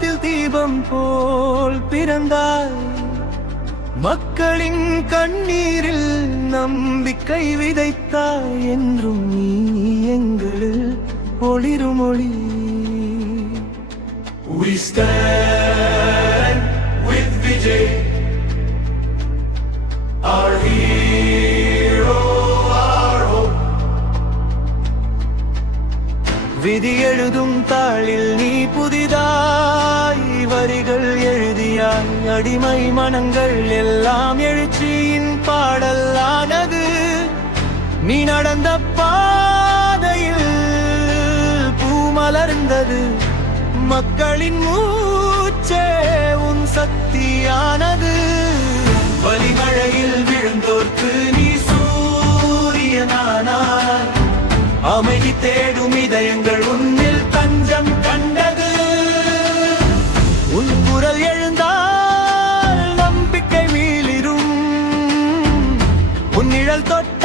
வானத்தில் தீபம் போல் பிறந்தாய். மக்களின் கண்ணீரில் நம்பிக்கை விதைத்தாய். என்றும் நீ எங்களில் ஒளிரும் ஒளி. We stand with Vijay, our hero, our hope. விதி எழுதும் தாளில் நீ புதிதாய் வரிகள் எழுதியாய். அடிமை மனங்கள் எல்லாம் எழுச்சியின் பாடலானது. நீ நடந்த பாதையில் பூ மலர்ந்தது. மக்களின் மூச்சே உன் சக்தியானது. வலிமழையில் விழுந்தோர்க்கு நீ சூரியனானாய். அமைதி தேடும் இதயங்கள் உன்னில் தஞ்சம் கண்டது. உன் குரல் எழுந்தால் நம்பிக்கை மீளிரும். உன் நிழல் தொட்ட